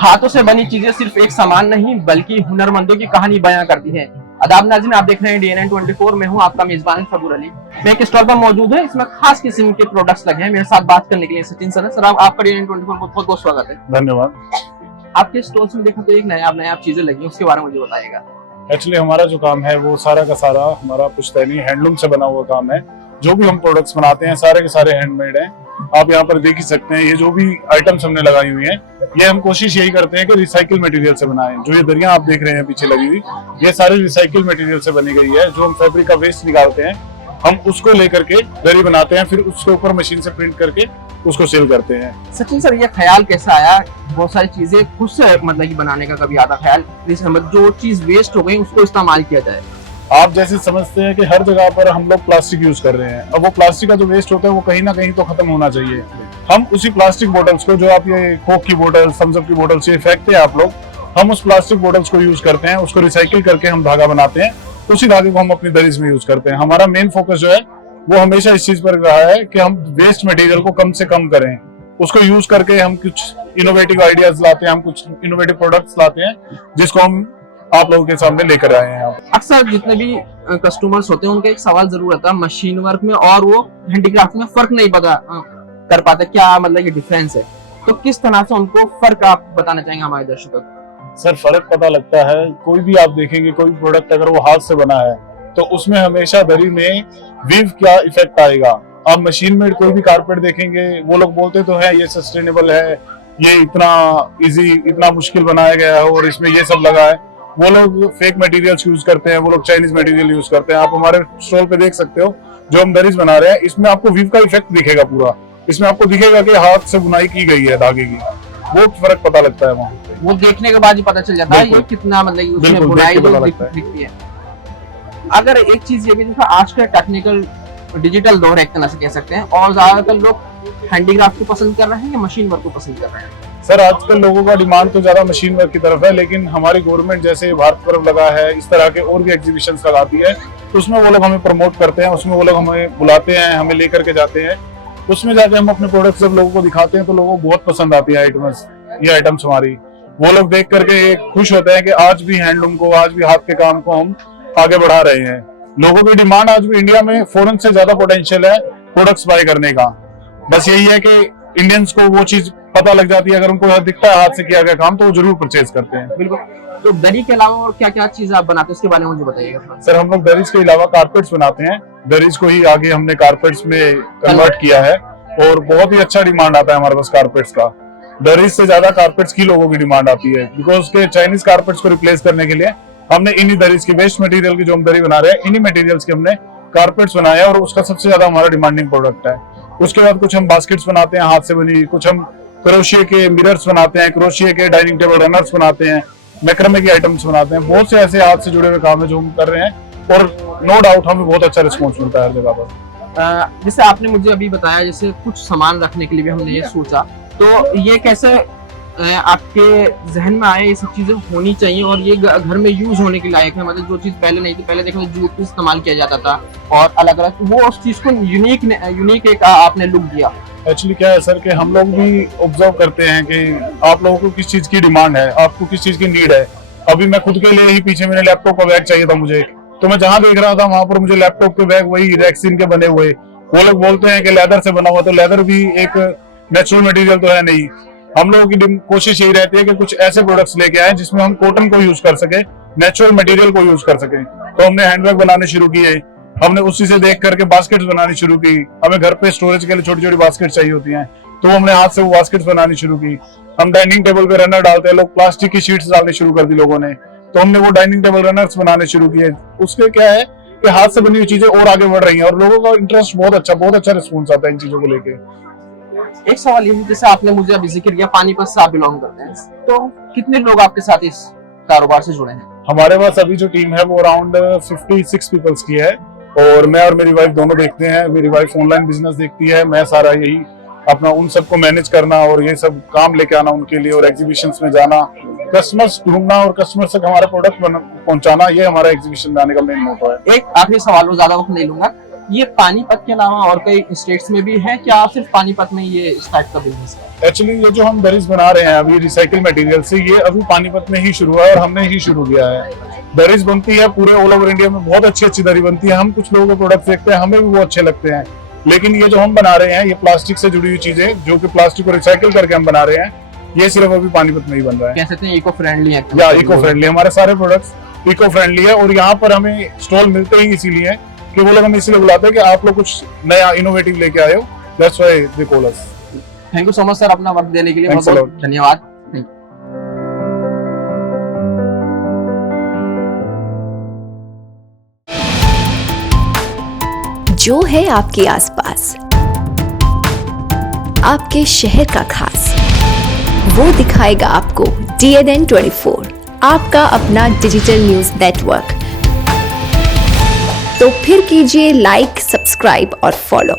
हाथों से बनी चीजें सिर्फ एक सामान नहीं बल्कि हुनरमंदों की कहानी बयां करती है। आदाब नाज़रीन, आप देख रहे हैं DNN 24। मैं हूं आपका मेजबान फगुर अली। मैं एक स्टॉल पर मौजूद है, इसमें खास किस्म के प्रोडक्ट्स लगे हैं। मेरे साथ बात करने के लिए सचिन सर है। सर, आपका DNN 24 में बहुत बहुत स्वागत है। धन्यवाद। आपके स्टोर्स में देखा तो एक नया चीजें लगी, उसके बारे में मुझे बताइएगा। एक्चुअली हमारा जो काम है वो सारा का सारा हमारा पुश्तैनी हैंडलूम से बना हुआ काम है। जो भी हम प्रोडक्ट्स बनाते हैं सारे के सारे हैंडमेड हैं। आप यहाँ पर देख ही सकते हैं, ये जो भी आइटम्स हमने लगाई हुई हैं ये हम कोशिश यही करते हैं कि रिसाइकिल मटेरियल से बनाएं। जो ये दरिया आप देख रहे हैं पीछे लगी हुई, ये सारे रिसाइकिल मटेरियल से बनी गई है। जो हम फैब्रिक का वेस्ट निकालते हैं हम उसको लेकर के दरी बनाते हैं, फिर उसके ऊपर मशीन से प्रिंट करके उसको सेल करते हैं। सचिन सर, ये ख्याल कैसा आया बहुत सारी चीजें खुद से मतलब कि बनाने का? कभी आता ख्याल जो चीज वेस्ट हो गई उसको इस्तेमाल किया जाए? आप जैसे समझते हैं कि हर जगह पर हम लोग प्लास्टिक यूज कर रहे हैं, अब वो प्लास्टिक का जो वेस्ट होता है वो कहीं ना कहीं तो खत्म होना चाहिए। हम उसी प्लास्टिक बोतल्स को, जो आप ये कोक की बोतल, थम्स अप की बोतल से फेंकते हैं आप लोग, हम उस प्लास्टिक बोतल्स को यूज करते हैं, उसको रिसाइकिल करके हम धागा बनाते हैं, उसी धागे को हम अपनी दरीज में यूज करते हैं। हमारा मेन फोकस जो है वो हमेशा इस चीज पर रहा है कि हम वेस्ट मटेरियल को कम से कम करें, उसको यूज करके हम कुछ इनोवेटिव आइडियाज लाते हैं, हम कुछ इनोवेटिव प्रोडक्ट्स लाते हैं जिसको हम आप लोगों के सामने लेकर आए हैं। अक्सर जितने भी कस्टमर्स होते हैं उनका एक सवाल जरूर आता है, मशीन वर्क में और वो हैंडीक्राफ्ट में फर्क नहीं पता कर पाते, क्या मतलब ये डिफरेंस है? तो किस तरह से उनको फर्क आप बताना चाहेंगे हमारे दर्शकों को? सर, फर्क पता लगता है, कोई भी आप देखेंगे कोई प्रोडक्ट अगर वो हाथ से बना है तो उसमें हमेशा दरी में वीव का इफेक्ट आएगा। आप मशीन में कोई भी कारपेट देखेंगे, वो लोग बोलते तो है ये सस्टेनेबल है, ये इतना इजी, इतना मुश्किल बनाया गया है और इसमें ये सब लगा है। वो लोग फेक मटेरियल्स यूज करते हैं, वो लोग चाइनीज मटेरियल यूज करते हैं। आप हमारे स्टॉल पे देख सकते हो जो हम दरीज बना रहे हैं, इसमें आपको वीव का इफेक्ट दिखेगा पूरा। इसमें आपको दिखेगा कि हाथ से बुनाई की गई है धागे की, वो फर्क पता लगता है वहाँ पे। वो देखने के बाद ही पता चल जाता है ये कितना मतलब उसमें बुनाई दिखती है। अगर एक चीज ये भी देखा, आज का टेक्निकल डिजिटल दौर एक तरह से कह सकते हैं, और ज्यादातर लोग हैंडीक्राफ्ट को पसंद कर रहे हैं या मशीन वर्क को पसंद कर रहे हैं? सर, आजकल लोगों का डिमांड तो ज्यादा मशीन वर्क की तरफ है, लेकिन हमारी गवर्नमेंट जैसे भारत पर्व लगा है, इस तरह के और भी एग्जीबिशंस लगाती है, तो उसमें वो लोग हमें प्रमोट करते हैं, उसमें वो लोग हमें बुलाते हैं, हमें लेकर के जाते हैं। उसमें जाके हम अपने प्रोडक्ट्स जब लोगों को दिखाते हैं तो लोगों को बहुत पसंद आती है ये आइटम्स हमारी। वो लोग देख करके खुश होते हैं कि आज भी हैंडलूम को, आज भी हाथ के काम को हम आगे बढ़ा रहे हैं। लोगों की डिमांड आज भी इंडिया में फॉरेन से ज्यादा पोटेंशियल है प्रोडक्ट्स बाय करने का। बस यही है कि इंडियंस को वो चीज पता लग जाती है, अगर उनको दिखता है हाथ से किया गया काम तो वो जरूर परचेज करते हैं। बिल्कुल। तो दरी के अलावा और क्या क्या चीज आप बनाते हैं उसके बारे में मुझे बताइएगा। सर, हम लोग दरीज के अलावा कारपेट्स बनाते हैं। दरीज को ही आगे हमने कारपेट्स में कन्वर्ट किया है और बहुत ही अच्छा डिमांड आता है हमारे पास कारपेट्स का। दरीज से ज्यादा कारपेट्स की लोगों की डिमांड आती है, बिकॉज के चाइनीज कारपेट्स को रिप्लेस करने के लिए हमने इन्हीं दरीज की वेस्ट मटेरियल की, जो हम दरी बना रहे हैं, इन्हीं मटेरियल्स के हमने कारपेट्स बनाए हैं और उसका सबसे ज्यादा हमारा डिमांडिंग प्रोडक्ट है। उसके बाद कुछ हम बास्केट्स बनाते हैं हाथ से बनी, कुछ हम क्रोशिया के मिरर्स बनाते हैं, क्रोशिया के डाइनिंग टेबल रनर्स बनाते हैं, मैक्रमे की आइटम्स बनाते हैं। बहुत से ऐसे हाथ से जुड़े हुए काम है जो हम कर रहे हैं और नो डाउट हमें बहुत अच्छा रिस्पॉन्स मिलता है हर जगह पर। जैसे आपने मुझे अभी बताया, जैसे कुछ सामान रखने के लिए भी हमने ये सोचा, तो ये कैसे आपके जहन में आया ये सब चीजें होनी चाहिए और ये घर में यूज होने के लायक है? मतलब जो चीज पहले नहीं थी, पहले देखो जूट का इस्तेमाल किया जाता था और अलग अलग, वो उस चीज को यूनिक एक आपने लुक दिया। एक्चुअली क्या है सर कि हम लोग भी ऑब्जर्व करते हैं कि आप लोगों को किस चीज की डिमांड है, आपको किस चीज की नीड है। अभी मैं खुद के लिए ही पीछे मेरे लैपटॉप का बैग चाहिए था मुझे, तो मैं जहाँ देख रहा था वहां पर मुझे लैपटॉप के बैग वही रैक्सिन के बने हुए। वो लोग बोलते हैं कि लेदर से बना हुआ, तो लेदर भी एक नेचुरल मटेरियल तो है नहीं। हम लोगों की कोशिश यही रहती है कि कुछ ऐसे प्रोडक्ट्स लेके आए जिसमें हम कॉटन को यूज कर सके, नेचुरल मटेरियल को यूज कर सके। तो हमने हैंडबैग बनाने शुरू किए, हमने उसी से देख करके बास्केट्स बनानी शुरू की। हमें घर पे स्टोरेज के लिए छोटी छोटी बास्केट चाहिए होती हैं, तो हमने हाथ से वो बास्केट्स बनानी शुरू की। हम डाइनिंग टेबल पे रनर डालते हैं, लोग प्लास्टिक की शीट्स डालनी शुरू कर दी लोगों ने, तो हमने वो डाइनिंग टेबल रनर्स बनाने शुरू किए। उसके क्या है कि हाथ से बनी हुई चीजें और आगे बढ़ रही हैं और लोगों का इंटरेस्ट बहुत अच्छा रिस्पॉन्स आता है इन चीजों को लेके। एक सवाल ये है, जैसे आपने मुझे अभी जिक्र किया पानीपत से आप बिलोंग करते हैं, तो कितने लोग आपके साथ इस कारोबार से जुड़े हैं? हमारे पास अभी जो टीम है वो अराउंड 56 पीपल्स की है और मैं और मेरी वाइफ दोनों देखते हैं। मेरी वाइफ ऑनलाइन बिजनेस देखती है, मैं सारा यही अपना उन सबको मैनेज करना और ये सब काम लेके आना उनके लिए और एग्जीबिशंस में जाना, कस्टमर्स ढूंढना और कस्टमर्स तक हमारा प्रोडक्ट पहुंचाना, ये हमारा एग्जीबिशन में आने का मेन मोटो है। एक आखिरी सवाल, वो ज्यादा वक्त नहीं लूंगा, ये पानीपत के अलावा और कई स्टेट्स में भी है क्या, सिर्फ पानीपत में ये इस टाइप का बिजनेस है? एक्चुअली ये जो हम दरीज बना रहे हैं अभी रिसाइकिल मटेरियल से, ये अभी पानीपत में ही शुरू हुआ है और हमने ही शुरू किया है। दरीज बनती है पूरे ऑल ओवर इंडिया में, बहुत अच्छी अच्छी दरी बनती है। हम कुछ लोगों के प्रोडक्ट देखते हैं, हमें भी वो अच्छे लगते हैं, लेकिन ये जो हम बना रहे हैं ये प्लास्टिक से जुड़ी हुई चीजें, जो कि प्लास्टिक को रिसाइकिल करके हम बना रहे हैं, ये सिर्फ अभी पानीपत में ही बन रहा है। कह सकते हैं इको फ्रेंडली है। या इको फ्रेंडली, हमारे सारे प्रोडक्ट्स इको फ्रेंडली है। और यहाँ पर हमें स्टॉल मिलते ही इसीलिए कि वो लोग हमें इसलिए बुलाते हैं कि आप लोग कुछ नया इनोवेटिव लेके आए हो, that's why they call us. Thank you so much sir, अपना वक्त देने के लिए Thanks बहुत a बहुत lot. धन्यवाद। जो है आपके आसपास, आपके शहर का खास, वो दिखाएगा आपको DNN 24, आपका अपना डिजिटल न्यूज नेटवर्क। तो फिर कीजिए लाइक, सब्सक्राइब और फॉलो।